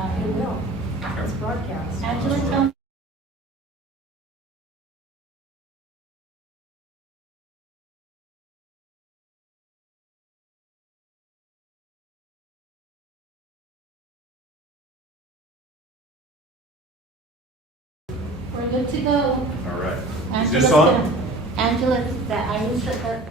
It will. It's broadcast. Angela, tell me. We're good to go. All right. Is Angela's this on? gonna- Angela, that I used her.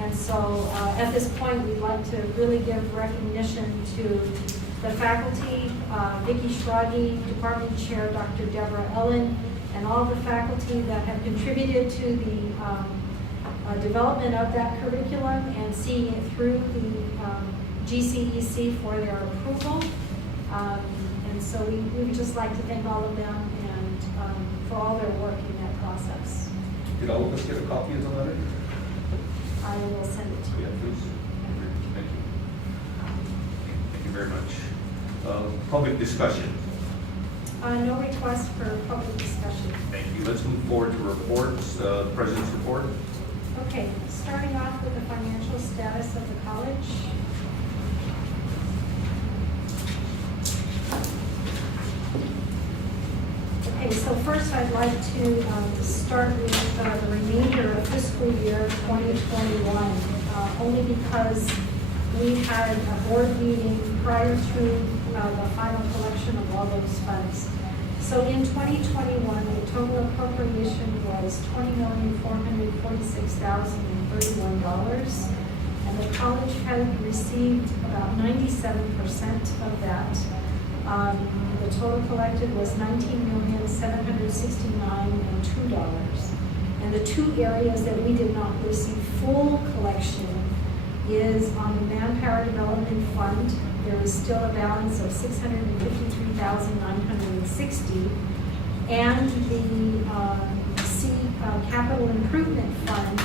And so at this point, we'd like to really give recognition to the faculty, Vicki Schrage, Department Chair Dr. Deborah Ellen, and all the faculty that have contributed to the development of that curriculum and seeing it through the GCEC for their approval. And so we would just like to thank all of them and for all their work in that process. Did all of us get a copy of the letter? I will send it to you. Yeah, please. Thank you. Thank you very much. Public discussion. No request for public discussion. Thank you. Let's move forward to reports. The President's report. Okay, starting off with the financial status of the college. Okay, so first I'd like to start with the remainder of fiscal year 2021, only because we had a board meeting prior to the final collection of all those funds. So in 2021, the total appropriation was $20,446,031, and the college had received about 97% of that. The total collected was $19,769,002. And the two areas that we did not receive full collection is on the Manpower Development Fund. There is still a balance of $653,960, and the Capital Improvement Fund,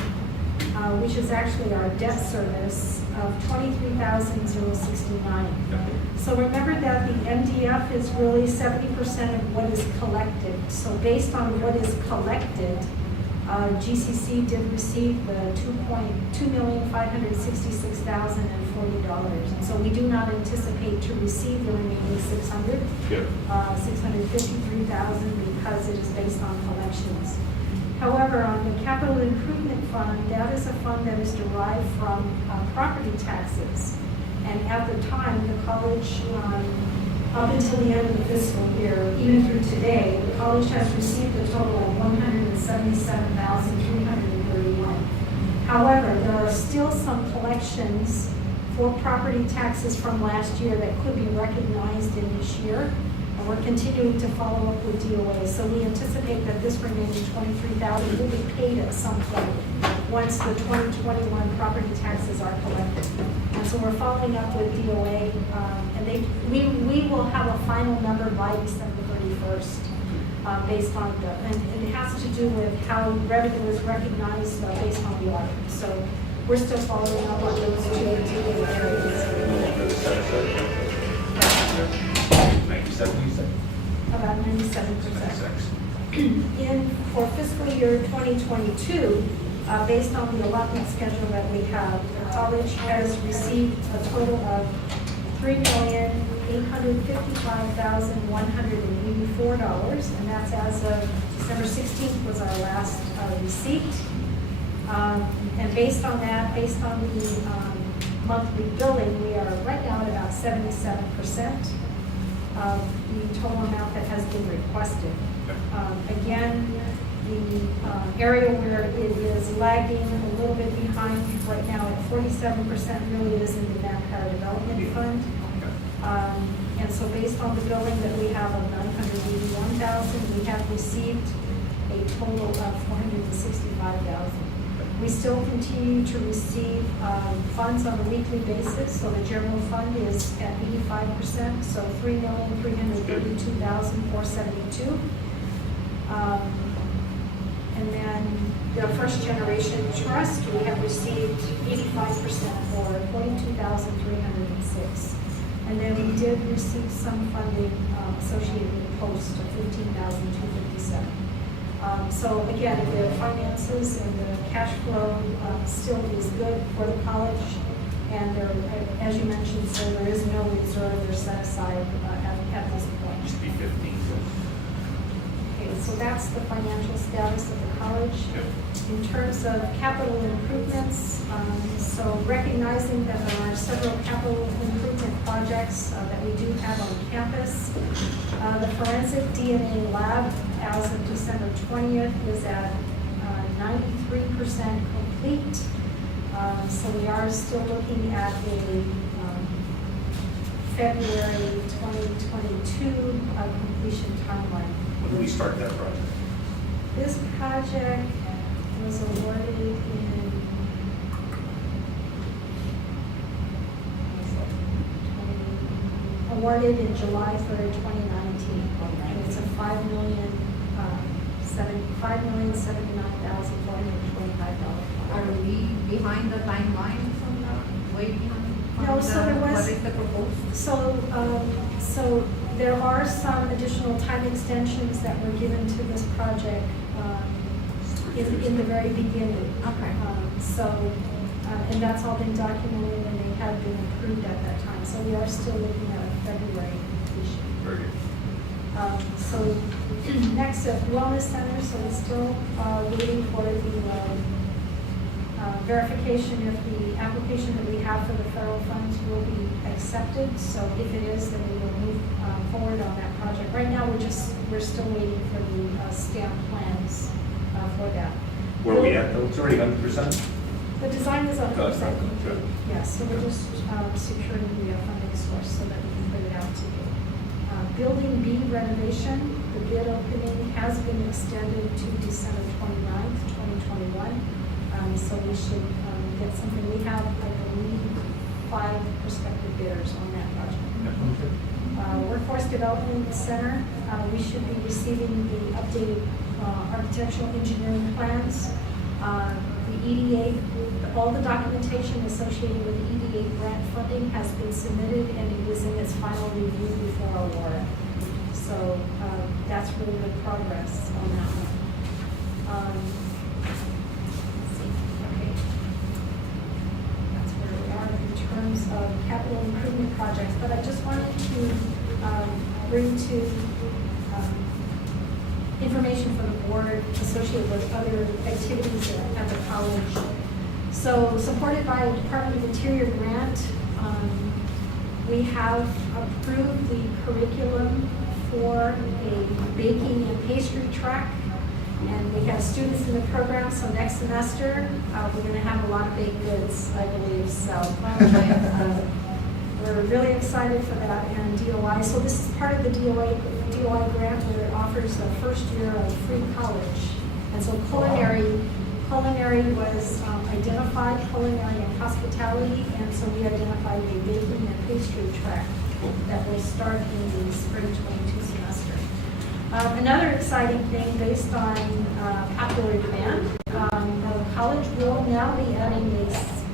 which is actually our debt service, of $23,069. So remember that the NDF is really 70% of what is collected. So based on what is collected, GCC did receive the $2,566,040. And so we do not anticipate to receive the remaining 653,000 because it is based on collections. However, on the capital improvement fund, that is a fund that is derived from property taxes. And at the time, the college, up until the end of the fiscal year, even through today, the college has received a total of $177,331. However, there are still some collections for property taxes from last year that could be recognized in this year. And we're continuing to follow up with DOA. So we anticipate that this remaining $23,000 will be paid at some point once the 2021 property taxes are collected. And so we're following up with DOA, and we will have a final number by December 31st, based on and it has to do with how revenue is recognized based on the audit. So we're still following up on those two particular areas. 97, you said? About 97%. For fiscal year 2022, based on the allotment schedule that we have, the college has received a total of $3,855,184, and that's as of December 16th was our last receipt. And based on that, based on the monthly billing, we are right now at about 77% of the total amount that has been requested. Again, the area where it is lagging a little bit behind right now at 47% really is in the Manpower Development Fund. And so based on the billing that we have of $981,000, we have received a total of $465,000. We still continue to receive funds on a weekly basis, so the general fund is at 85%, so $3,332,472. And then the first generation trust, we have received 85% for $42,306. And then we did receive some funding associated with the post of $15,257. So again, the finances and the cash flow still is good for the college. And there, as you mentioned, so there is no reserve or set aside at this point. Used to be 15. Okay, so that's the financial status of the college. Yep. In terms of capital improvements, so recognizing that there are several capital improvement projects that we do have on campus. The forensic DNA lab, as of December 20th, is at 93% complete. So we are still looking at a February 2022 completion timeline. When did we start that project? This project was awarded in July 3rd, 2019. And it's a $5,079,425. Are we behind the timeline from that, way behind? No, so there was- What is the proposal? So there are some additional time extensions that were given to this project in the very beginning. Okay. And that's all been documented and they have been approved at that time. So we are still looking at a February completion. Very good. So next, Wellness Center, so we're still waiting for the verification if the application that we have for the federal funds will be accepted. So if it is, then we will move forward on that project. Right now, we're still waiting for the stamp plans for that. Where are we at though? It's already 100%? The design is 100% Good. complete. Yes, so we're just securing the funding source so that we can put it out to you. Building B renovation, the bid opening has been extended to December 29th, 2021. So we should get something. We have, I believe, 5 prospective bidders on that project. Workforce Development Center, we should be receiving the updated architectural engineering plans. The EDA, all the documentation associated with the EDA grant funding has been submitted and it is in its final review before award. So that's really good progress on that one. Okay. That's where we are in terms of capital improvement projects, but I just wanted to bring to information for the board associated with other activities at the college. So, supported by a Department of Interior grant, we have approved the curriculum for a baking and pastry track. And we have students in the program, so next semester, we're going to have a lot of baked goods, I believe. So we're really excited for that and DOI. So this is part of the DOI grant where it offers the first year of free college. And so culinary was identified, culinary and hospitality, and so we identified a baking and pastry track that will start in the spring 22 semester. Another exciting thing based on popular demand, the college will now be adding a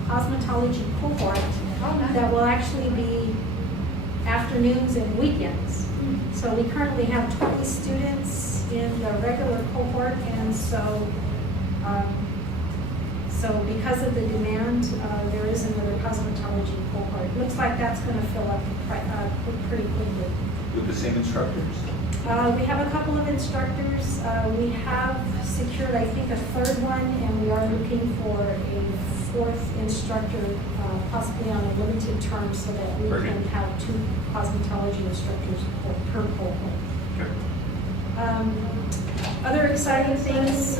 cosmetology cohort that will actually be afternoons and weekends. So we currently have 20 students in the regular cohort, and so because of the demand, there is another cosmetology cohort. Looks like that's going to fill up pretty quickly. With the same instructors? We have a couple of instructors. We have secured, I think, a third one, and we are looking for a fourth instructor, possibly on a limited term, so that we can have 2 cosmetology instructors per cohort. Okay. Other exciting things,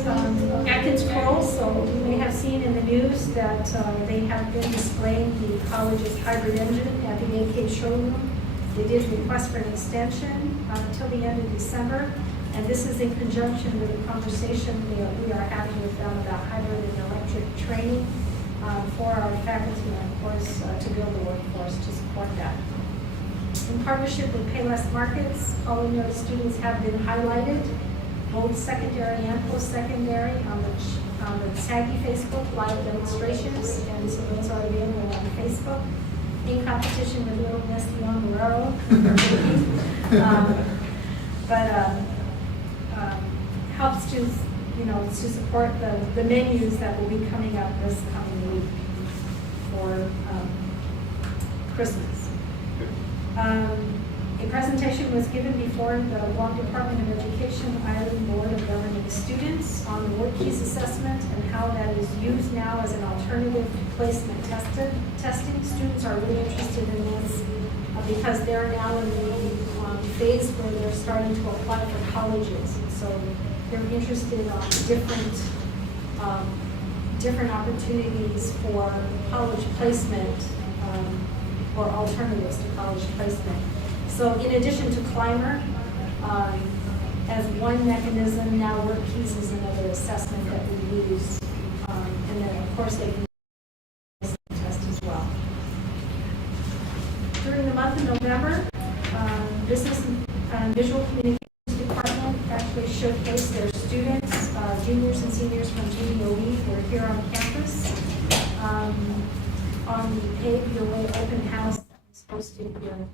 Atkins Curls, so you may have seen in the news that they have been displaying the college's hybrid engine at the AK showroom. They did request for an extension until the end of December, and this is in conjunction with a conversation we are having with them about hybrid and electric training for our faculty and, of course, to build the workforce to support that. In partnership with Payless Markets, culinary students have been highlighted, both secondary and post-secondary, on the SAGI Facebook live demonstrations, and so those are available on Facebook. In competition with Little Miss Leon Guerrero, helps to support the menus that will be coming up this coming week for Christmas. A presentation was given before the Guam Department of Education Island Board of Governing Students on the WorkKeys assessment and how that is used now as an alternative to placement testing. Students are really interested in this because they're now in the phase where they're starting to apply for colleges. And so they're interested in different opportunities for college placement or alternatives to college placement. So in addition to Climber, as one mechanism, now WorkKeys is another assessment that we use. And then, of course, they can test as well. During the month of November, Business and Visual Communications Department actually showcased their students, juniors and seniors from GDOE who are here on campus on the Pave Your Way open house that was hosted here.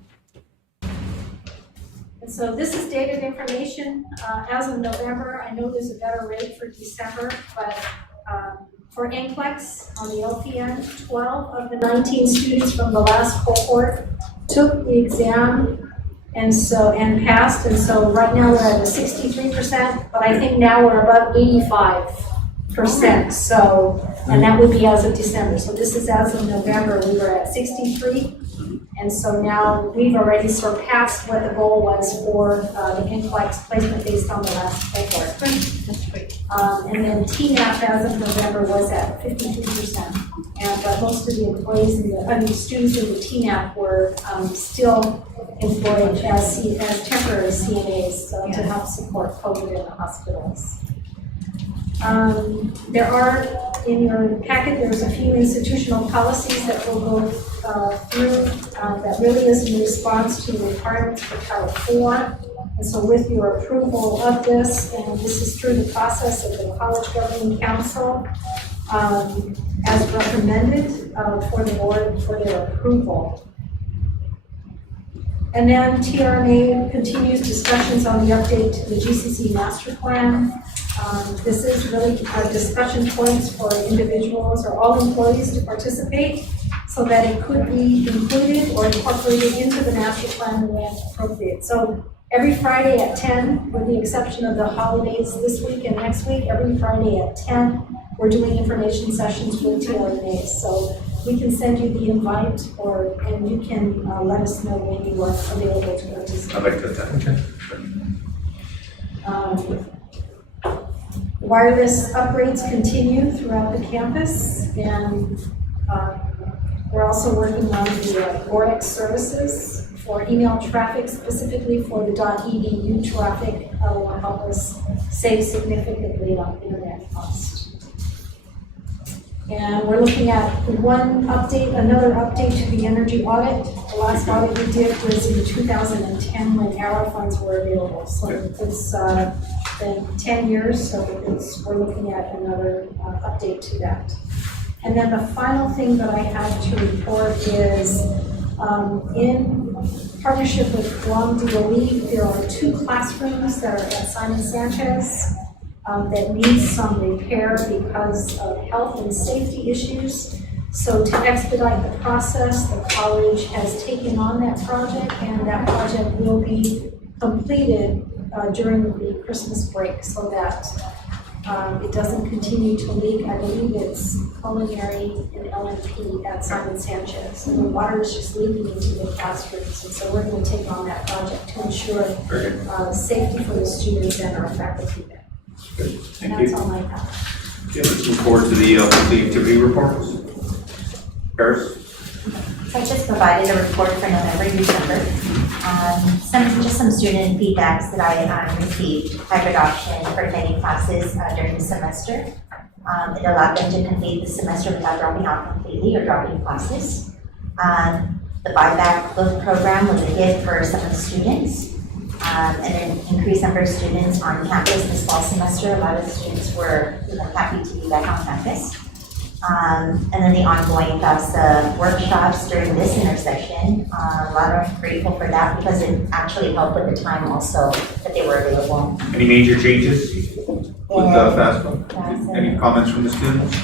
And so this is dated information as of November. I know there's a better rate for December, but for NCLEX on the LPN, 12 of the 19 students from the last cohort took the exam and passed. And so right now we're at a 63%, but I think now we're above 85%. So, and that would be as of December. So this is as of November. We were at 63. And so now we've already surpassed what the goal was for the NCLEX placement based on the last cohort. That's great. And then TNAP as of November was at 53%. And most of the employees students in the TNAP were still employed as temporary CNAs to help support COVID in the hospitals. There are, in your packet, there's a few institutional policies that we'll go through that really is in response to the requirements for Title IV. And so with your approval of this, and this is through the process of the College Governing Council, as recommended for the board for their approval. And then TRMA continues discussions on the update to the GCC master plan. This is really discussion points for individuals or all employees to participate so that it could be included or incorporated into the master plan when appropriate. So every Friday at 10, with the exception of the holidays this week and next week, every Friday at 10, we're doing information sessions with TLNAs. So we can send you the invite and you can let us know when you are available to participate. I'd like to attend. Wireless upgrades continue throughout the campus, and we're also working on the Vortex services for email traffic, specifically for the .edu traffic, will help us save significantly on internet costs. And we're looking at another update to the energy audit. The last audit we did was in 2010 when ARRA funds were available. So it's been 10 years, so we're looking at another update to that. And then the final thing that I have to report is in partnership with Guam DOE, there are 2 classrooms that are at Simon Sanchez that need some repair because of health and safety issues. So to expedite the process, the college has taken on that project, and that project will be completed during the Christmas break so that it doesn't continue to leak. I believe it's culinary and LNP at Simon Sanchez. And the water is just leaking into the classrooms. And so we're going to take on that project to ensure safety for the students and our faculty there. Thank That's you. all I have. Okay, let's move forward to the monthly activity reports. Paris? So I just provided a report for November and December. Some student feedbacks that I received, hybrid option for attending classes during the semester. It allowed them to complete the semester without dropping out completely or dropping classes. The buyback book program was a hit for some of the students. And an increased number of students on campus this fall semester. A lot of the students were happy to be back on campus. And then the ongoing FAFSA workshops during this intersection. A lot of grateful for that because it actually helped with the time also that they were available. Any major changes with the FAFSA? Any comments from the students?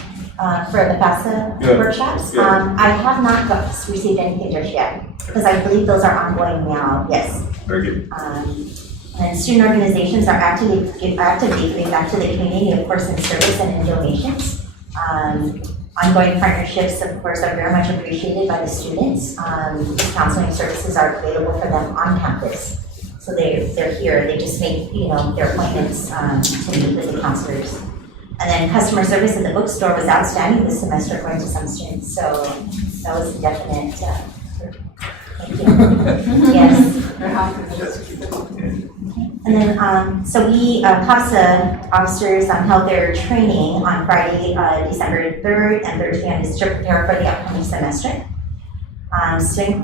For the FAFSA workshops? Yeah. I have not received anything just yet because I believe those are ongoing now, yes. Very good. And student organizations are actively giving back to the community, of course, in service and in donations. Ongoing partnerships, of course, are very much appreciated by the students. Counseling services are available for them on campus. So they're here, they just make, their appointments to meet with the counselors. And then customer service at the bookstore was outstanding this semester according to some students. So that was a definite, thank you. Yes. And then, so we, CASA officers held their training on Friday, December 3rd and 3rd to prepare for the upcoming semester. Spring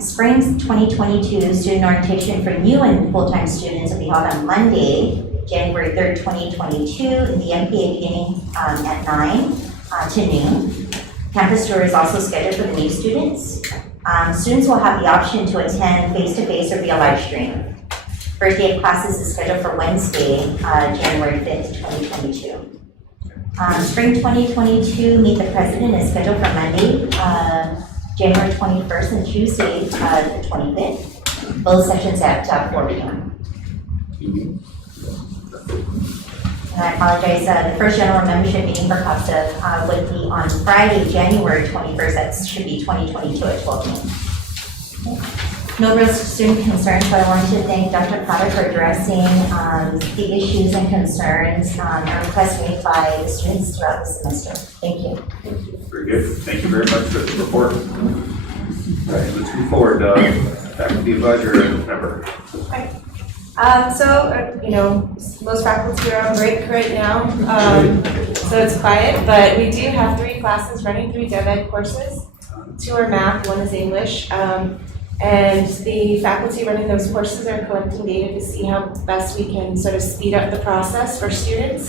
2022 student orientation for new and full-time students will be held on Monday, January 3rd, 2022, in the MPA beginning at 9 to noon. Campus tour is also scheduled for the new students. Students will have the option to attend face-to-face or via live stream. First day of classes is scheduled for Wednesday, January 5th, 2022. Spring 2022 Meet the President is scheduled for Monday, January 21st and Tuesday, the 25th. Both sessions at 4 p.m. And I apologize, the first general membership meeting for CASA would be on Friday, January 21st. That should be 2022 at 12 p.m. Okay. No real student concerns, but I wanted to thank Dr. Potter for addressing the issues and concerns and requests made by the students throughout the semester. Thank you. Very good. Thank you very much for the report. All right, let's move forward. Faculty advisor member. Hi. Most faculty are on break right now, so it's quiet, but we do have 3 classes running, 3 DevEd courses. 2 are math, 1 is English. And the faculty running those courses are collecting data to see how best we can sort of speed up the process for students.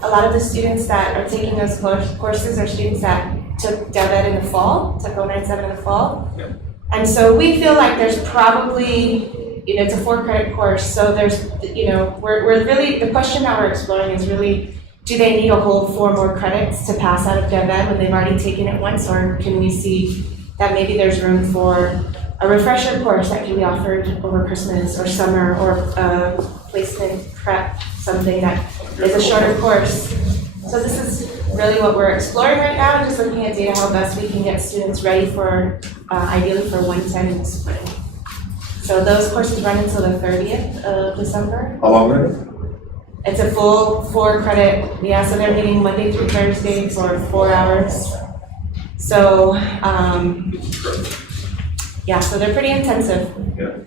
A lot of the students that are taking those courses are students that took DevEd in the fall, took 097 in the fall. Yep. And so we feel like there's probably, it's a 4-credit course, so there's, we're really, the question that we're exploring is really, do they need to hold 4 more credits to pass out of DevEd when they've already taken it once, or can we see that maybe there's room for a refresher course that can be offered over Christmas or summer, or placement prep, something that is a shorter course? So this is really what we're exploring right now, just looking at data, how best we can get students ready for, ideally for 110 in the spring. So those courses run until the 30th of December. How long is it? It's a full 4 credit, yeah, so they're meeting Monday through Thursday for 4 hours. So, yeah, so they're pretty intensive. Yeah.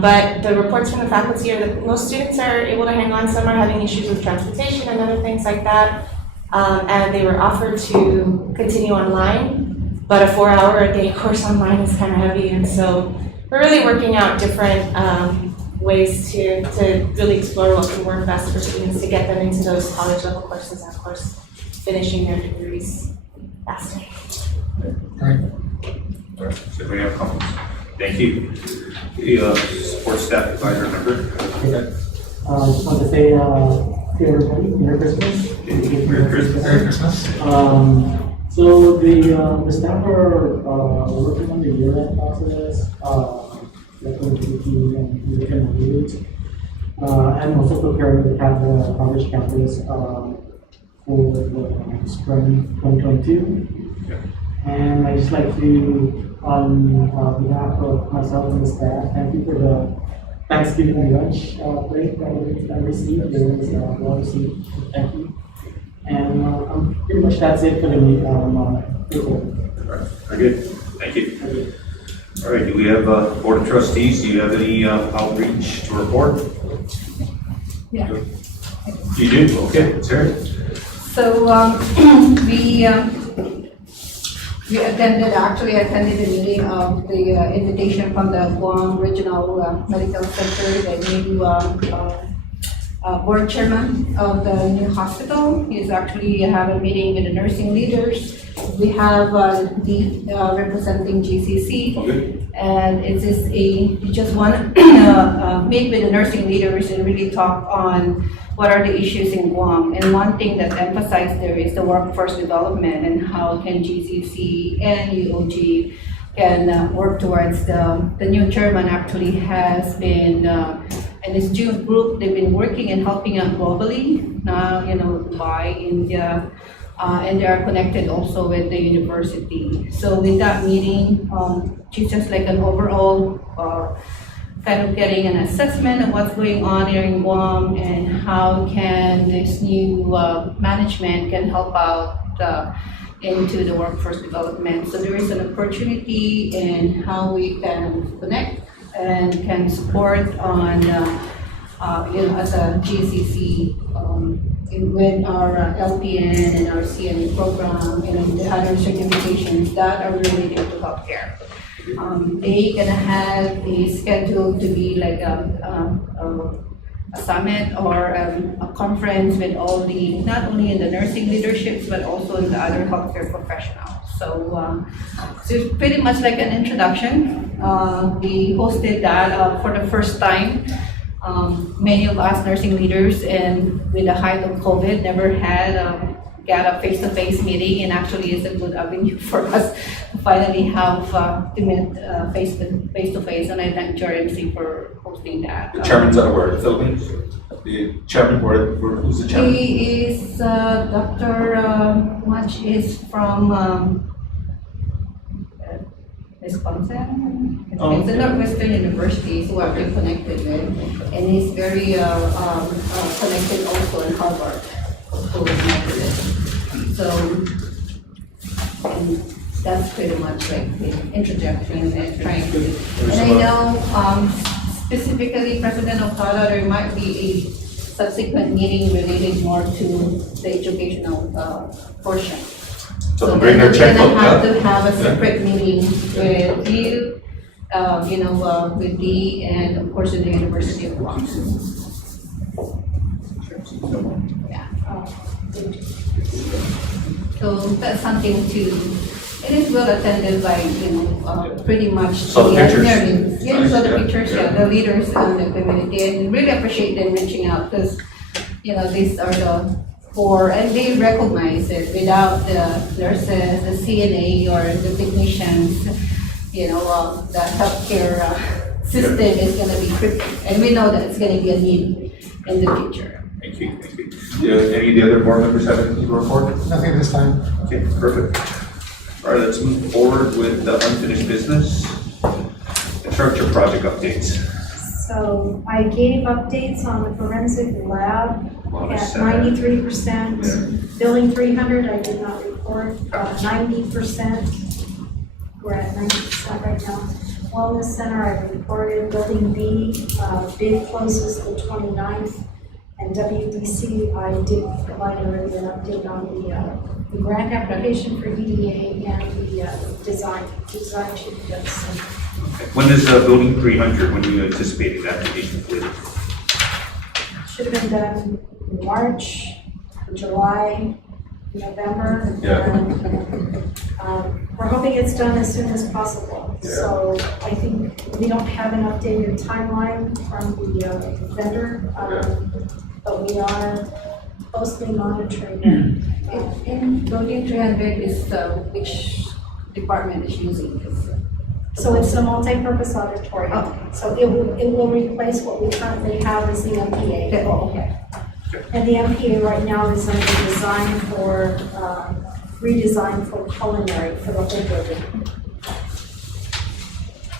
But the reports from the faculty are that most students are able to hang on. Some are having issues with transportation and other things like that. And they were offered to continue online, but a 4-hour-a-day course online is kind of heavy. And so we're really working out different ways to really explore what can work best for students to get them into those college level courses and of course finishing their degrees faster. All right, so we have comments. Thank you. The support staff advisor member. Okay. Just want to say to everybody, Merry Christmas. Merry Christmas. Merry Christmas. So the staff are working on the year-end process, and also preparing the college campus for the spring 2022. Yeah. And I just like to, on behalf of myself and the staff, thank you for the Thanksgiving lunch break that I received. There was well received. Thank you. And pretty much that's it for the report. All right, very good. Thank you. All right, do we have Board of Trustees? Do you have any outreach to report? Yeah. You do? Okay, let's hear it. So, we attended the meeting of the invitation from the Guam Regional Medical Center, the new board chairman of the new hospital. He's actually have a meeting with the nursing leaders. We have Dee representing GCC. Okay. And it is you just want to meet with the nursing leaders and really talk on what are the issues in Guam. And one thing that's emphasized there is the workforce development and how can GCC and UOG can work towards the new chairman actually has been, and his June group, they've been working and helping out globally, by India, and they are connected also with the university. So with that meeting, it's just like an overall kind of getting an assessment of what's going on here in Guam and how can this new management can help out into the workforce development. So there is an opportunity in how we can connect and can support on, as a GCC with our LPN and our CNA program and the other certifications that are related to healthcare. They gonna have a schedule to be like a summit or a conference with all the, not only in the nursing leaderships, but also in the other healthcare professionals. So, so it's pretty much like an introduction. We hosted that for the first time. Many of us nursing leaders and with the height of COVID never had get a face-to-face meeting, and actually it's a good avenue for us to finally have to meet face-to-face, and I thank JRMC for hosting that. The chairman's out of where? The Philippines? The chairman, who's the chairman? He is Dr. Much is from Wisconsin. Oh, It's a Northwestern University, so what we're connected with, and he's very connected also in Harvard. So and that's pretty much like the introduction and trying to do. And I know specifically President Okada, there might be a subsequent meeting related more to the educational portion. So bring their we're checkbook gonna have up. to have a separate meeting with you, with Dee and of course in the University of Guam. Yeah. So that's something to, it is well attended by, pretty much. Saw the pictures. Yeah, saw the Yeah. pictures, yeah, the leaders in the community, and really appreciate them reaching out, because, these are the and they recognize it without the nurses, the CNA, or the technicians, the healthcare system is gonna be crippled. And we know that it's gonna be a need in the future. Thank you. Any of the other board members have anything to report? Nothing this time. Okay, perfect. All right, let's move forward with the unfinished business. Construction project updates. So I gave updates on the forensic lab Well, at it's, 93%. yeah. Building 300, I did not report, 90%. We're at 90% right now. Wellness Center, I reported. Building B, bid closes the 29th. And WDC, I did provide already an update on the grant application for EDA and the design should be done soon. When is building 300, when are you anticipating that to be completed? Should have been done in March, July, November. Yeah. And, we're hoping it's done as soon as possible. Yeah. So I think we don't have an updated timeline from the vendor, but we are closely monitoring it. In building 300 is which department is using this? So it's a multi-purpose auditorium. Okay. So it will replace what we currently have as the MPA. Oh, okay. And the MPA right now is under design for, redesign for culinary for the whole building.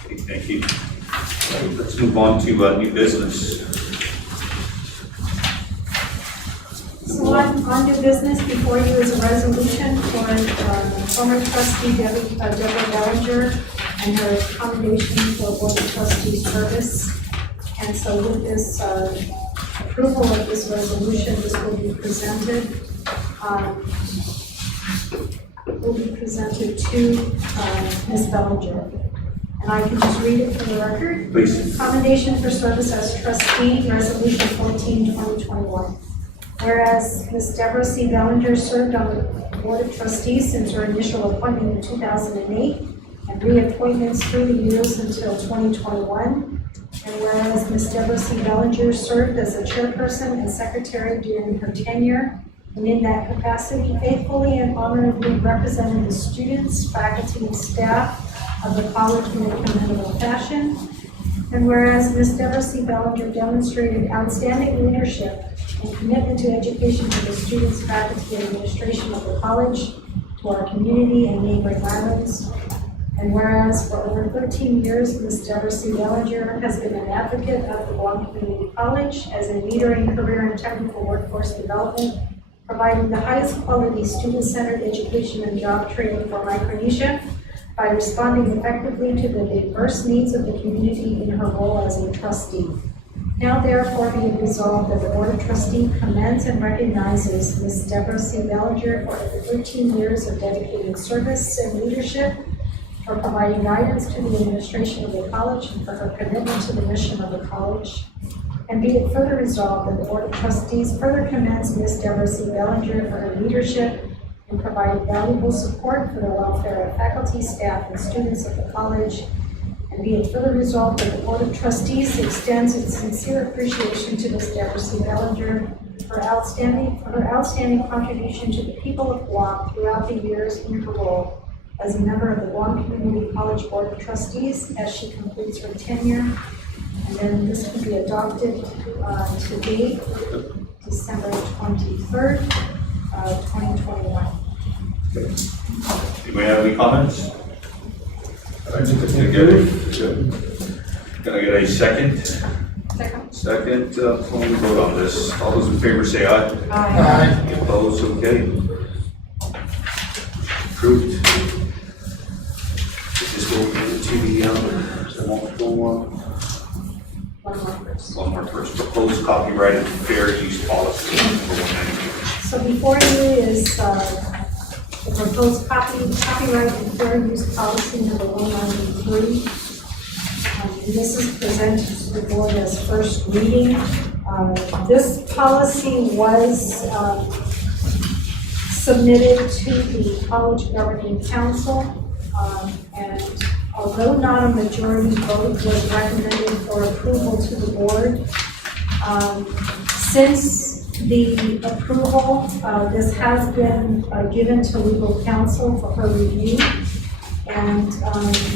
Okay, thank you. Let's move on to new business. So on new business before you is a resolution for former trustee Deborah Bellinger and her commendation for Board of Trustees service. And so with this approval of this resolution, this will be presented. To Ms. Bellinger. And I can just read it for the record. Please. Commendation for service as trustee, resolution 14/2021. Whereas Ms. Deborah C. Bellinger served on the Board of Trustees since her initial appointment in 2008 and reappointments through the years until 2021. And whereas Ms. Deborah C. Bellinger served as a chairperson and secretary during her tenure, and in that capacity faithfully and honorably represented the students, faculty, and staff of the college in a commendable fashion. And whereas Ms. Deborah C. Bellinger demonstrated outstanding leadership and commitment to education for the students, faculty, and administration of the college, to our community and neighboring islands. And whereas for over 13 years, Ms. Deborah C. Bellinger has been an advocate of the Guam Community College as a leader in career and technical workforce development, providing the highest quality student-centered education and job training for Micronesia by responding effectively to the diverse needs of the community in her role as a trustee. Now therefore be it resolved that the Board of Trustees commends and recognizes Ms. Deborah C. Bellinger for over 13 years of dedicated service and leadership, for providing guidance to the administration of the college, and for her commitment to the mission of the college. And be it further resolved that the Board of Trustees further commends Ms. Deborah C. Bellinger for her leadership in providing valuable support for the welfare of faculty, staff, and students of the college. And be it further resolved that the Board of Trustees extends its sincere appreciation to Ms. Deborah C. Bellinger for her outstanding contribution to the people of Guam throughout the years in her role as a member of the Guam Community College Board of Trustees as she completes her tenure. And then this can be adopted today, December 23rd, 2021. Anybody have any comments? Can I get a second? Second, when we vote on this, all those in favor say aye. Aye. Opposed, okay. Approved. This will go to the multiple one more first. Proposed copyrighted fair use policy for 192. So before you is the proposed copyright and fair use policy number 193. And this is presented to the board as first reading. This policy was submitted to the College Governing Council, and although not a majority vote was recommended for approval to the board, since the approval, this has been given to legal counsel for her review. And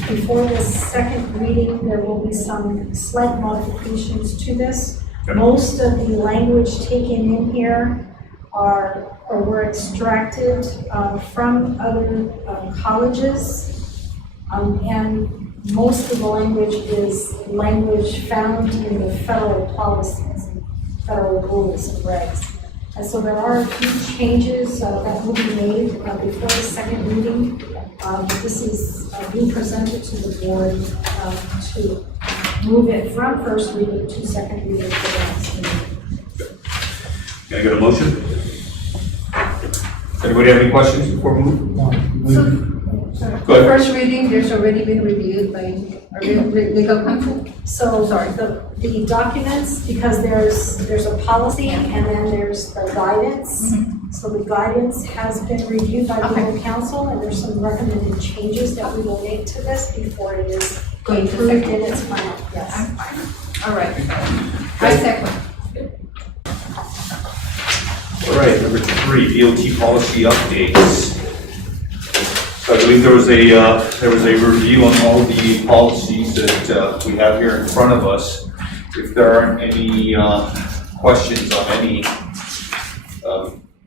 before this second reading, there will be some slight modifications to this. Most of the language taken in here were extracted from other colleges. And most of the language is language found in the federal policies, federal rules and regs. And so there are a few changes that will be made before the second reading. This is being presented to the board to move it from first reading to second reading for the next meeting. Can I get a motion? Anybody have any questions before we move? Go ahead. First reading, there's already been reviewed by our legal counsel. So, the documents, because there's a policy and then there's the guidance. So the guidance has been reviewed by legal counsel, and there's some recommended changes that we will make to this before it is Going to approved second. in its final, yes. All right. I second. All right, number 3, DOT policy updates. So I believe there was a review on all the policies that we have here in front of us. If there aren't any questions on any,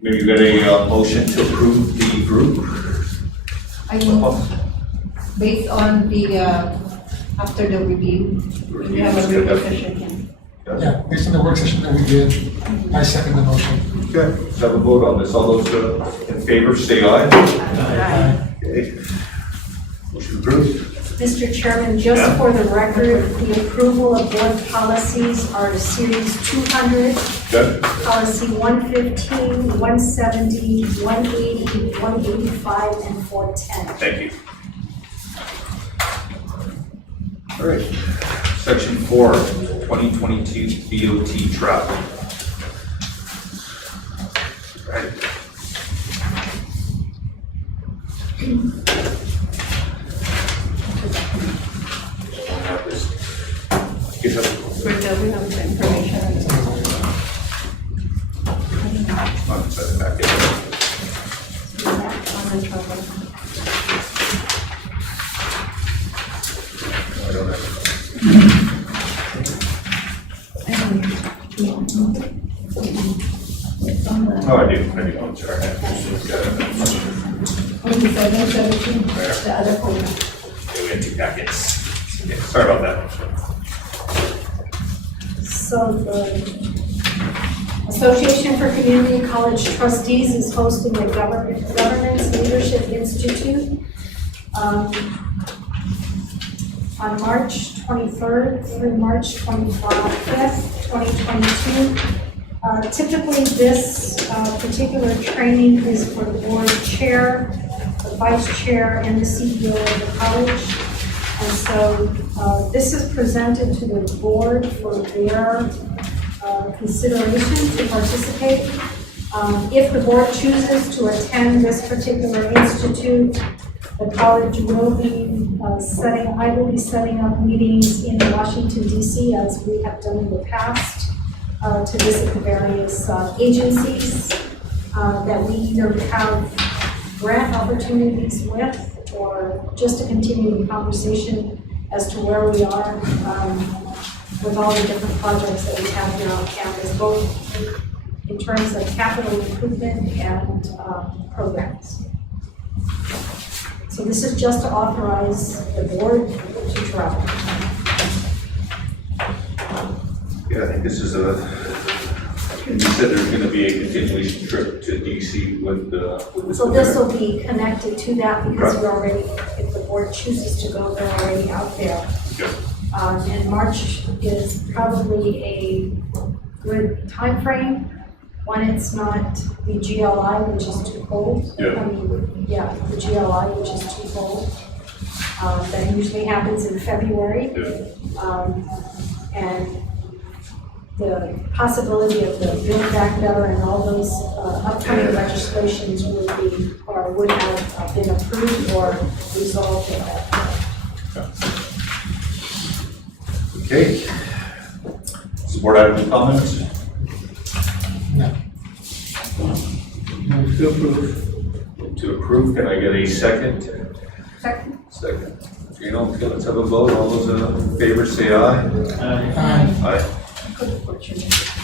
maybe you got a motion to approve the group? I move, based on the, after the review, we have a review session. Yeah, based on the work session that we did, I second the motion. Okay, let's have a vote on this. All those in favor, say aye. Aye. Okay. Motion approved. Mr. Chairman, just for the record, the approval of board policies are Series 200, Okay. Policy 115, 170, 180, 185, and 410. Thank you. All right. Section 4, 2022 DOT travel. Right. We have the information. On the trouble. I don't have it. Oh, I do, I'm sorry. The other folder. We had 2 packets. Okay, sorry about that. So the Association for Community College Trustees is hosting a Governance Leadership Institute on March 23rd through March 25th, 2022. Typically, this particular training is for the board chair, the vice chair, and the CEO of the college. And so this is presented to the board for their consideration to participate. If the board chooses to attend this particular institute, the college will be I will be setting up meetings in Washington, D.C., as we have done in the past, to visit the various agencies that we either have grant opportunities with, or just to continue the conversation as to where we are with all the different projects that we have here on campus, both in terms of capital improvement and programs. So this is just to authorize the board to travel. Yeah, I think this is and you said there's gonna be a continuation trip to DC with So this will be connected to that because Right. we're already, if the board chooses to go, they're already out there. Yep. And March is probably a good time frame when it's not the GLI, which is too cold. Yeah. The GLI, which is too cold. That usually happens in February. Yeah. And the possibility of the Build Back Better and all those upcoming legislations would be, or would have been approved or resolved at that time. Okay. Does the board have any comments? No. To approve. Move to approve, can I get a second? Second. Second. Gino, okay, let's have a vote. All those in favor say aye. Aye. Aye. Good fortune.